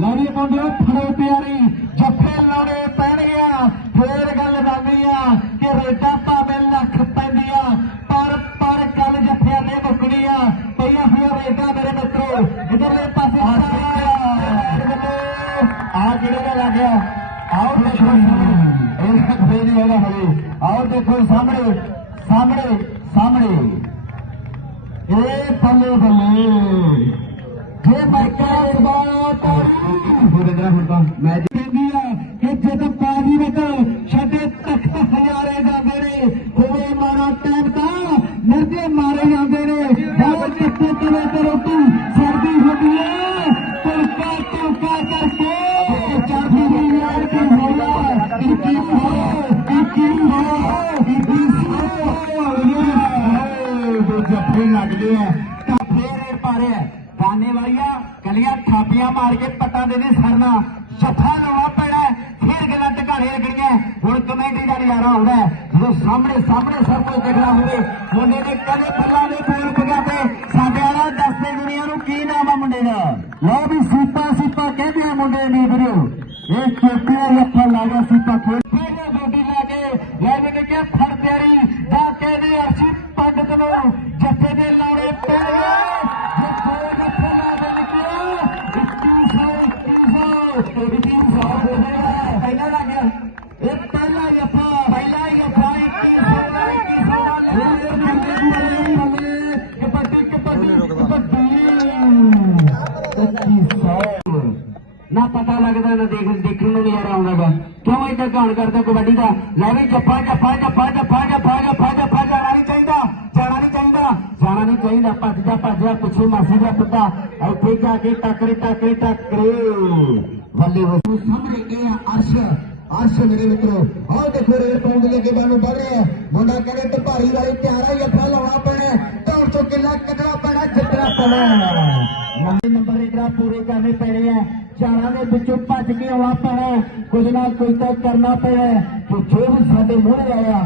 ਲਾੜੀ ਮੁੰਡਿਓ ਫੜੋ ਪਿਆਰੀ ਜੱਫੇ ਲਾਉਣੇ ਪੈਣਗੇ ਫੇਰ ਗੱਲ ਬਣਨੀ ਆ ਕਿ ਰੇਟਾਂ ਭਾਵੇਂ ਲੱਖ ਪੈਂਦੀਆਂ ਪਰ ਪਰ ਗੱਲ ਜੱਫਿਆਂ ਦੇ ਮੁੱਕਣੀ ਆ। ਪਈਆਂ ਹੋਈਆਂ ਰੇਟਾਂ ਮੇਰੇ ਮਿੱਤਰੋ ਇਧਰਲੇ ਪਾਸੇ ਆ ਕਿਹੜੇ ਦਾ ਲੱਗ ਗਿਆ ਆਓ ਦੇਖੋ ਇਹ ਖੇਡ ਹੋਗਾ ਹਲੇ ਆਓ ਦੇਖੋ ਸਾਹਮਣੇ ਸਾਹਮਣੇ ਸਾਹਮਣੇ। ਇਹ ਬੱਲੇ ਬੱਲੇ। मैं दिया कि जब पाजी विच तो छे तख्त हजारे जाते ने होवे मारा टाइम का मिर्दे मारे जाते ने बहुत कितने तले से रोटी सर्दी होती है तुलका तुलका करके चाहती है यार की होला इनकी हो इनकी हो इनकी हो जफे लग गए फेरे पारे, पाने वालिया गलियाँ थापियाँ मार के पता देने सरना ਮਾਰ ਲਾਉਣਾ ਪੈਣਾ ਹੈ, ਗੱਲਾਂ ਟਿਕਾਣੇ ਲੱਗਣੀਆਂ। ਹੁਣ ਕਮੇਟੀ ਦਾ ਨਜ਼ਾਰਾ ਆਉਂਦਾ ਜਦੋਂ ਸਾਹਮਣੇ ਸਾਹਮਣੇ ਸਭ ਕੁਝ ਦੇਖਣਾ ਹੋਵੇ ਮੁੰਡੇ ਨੇ ਕਦੇ ਫੁੱਲਾਂ ਦੇ ਫੂਲ ਪਗਾਤੇ ਸਾਡੇ ਵਾਲਾ ਦੱਸਦੇ ਦੁਨੀਆ ਨੂੰ ਕੀ ਨਾਮ ਆ ਮੁੰਡੇ ਦਾ? ਲਓ ਵੀ ਸੀਪਾ ਸੀਪਾ ਕਹਿੰਦੇ ਆ ਮੁੰਡੇ ਨੇ ਵੀਰੋ ਇਹ ਚੋਟੀ ਦਾ ਲੱਖਾ ਸੀਪਾ ਖੇਡ ਪਹਿਲੇ ਬੋਡੀ ਲਾ ਕੇ ਲੈ ਮੈਨੇ ਕਿਹਾ ਫੜ ਪਿਆਰੀ ਜਾ ਕੇ ਦੇ ਅਰਸ਼ੀ ਪੰਡਤ ਨੂੰ ਪਤਾ ਲੱਗਦਾ ਨਾ ਦੇਖ ਦੇਖਣ ਨੂੰ ਨਜ਼ਾਰਾ ਆਉਂਦਾਗਾ ਕਿਉਂ ਇਹ ਘਾਣ ਕਰਦਾ ਕਬੱਡੀ ਦਾ ਲੈ ਵੀ ਜੱਫਾ ਜੱਫਾ ਜੱਫਾ ਜੱਫਾ ਜੱਫਾ ਜੱਫਾ ਜੱਫਾ ਜਾਣਾ ਨਹੀਂ ਚਾਹੀਦਾ ਜਾਣਾ ਨਹੀਂ ਚਾਹੀਦਾ ਜਾਣਾ ਨਹੀਂ ਚਾਹੀਦਾ ਭੱਜ ਜਾ ਭੱਜ ਜਾ ਪਿੱਛੇ ਮਾਸੀ ਦਾ ਪੁੱਤਾ ਇੱਥੇ ਜਾ ਕੇ ਟੱਕਰੇ ਟੱਕਰੇ ਟੱਕਰੇ ਬੱਲੇ ਬੱਲੇ ਸਾਹਮਣੇ ਇਹ ਆ ਅਰਸ਼ ਅਰਸ਼ ਮੇਰੇ ਮਿੱਤਰੋ ਆਹ ਦੇਖੋ ਰੇਲ ਪਾਉਂਦੇ ਦੇ ਅੱਗੇ ਬਾਨੂੰ ਵੱਧ ਰਿਹਾ ਮੁੰਡਾ ਕਹਿੰਦੇ ਟਪਾਰੀ ਵਾਲੀ ਤਿਆਰਾ ਜੱਫਾ ਲਾਉਣਾ ਪੈਣਾ ਦੌੜ ਚੋਂ ਕਿੱਲਾ ਕੱਢਣਾ ਪੈਣਾ ਜਿੱਤਣਾ ਪੈਣਾ ਮੰਮੀ ਨੰਬਰ ਇਹਦਾ ਪੂਰੇ ਕਰਨੇ ਪੈਣੇ ਆ ਚਾਰਾਂ ਦੇ ਵਿੱਚੋਂ ਭੱਜ ਕੇ ਆਉਣਾ ਪੈਣਾ ਕੁਝ ਨਾ ਕੁਝ ਤਾਂ ਕਰਨਾ ਪੈਣਾ ਜੋ ਵੀ ਸਾਡੇ ਮੂਹਰੇ ਆਇਆ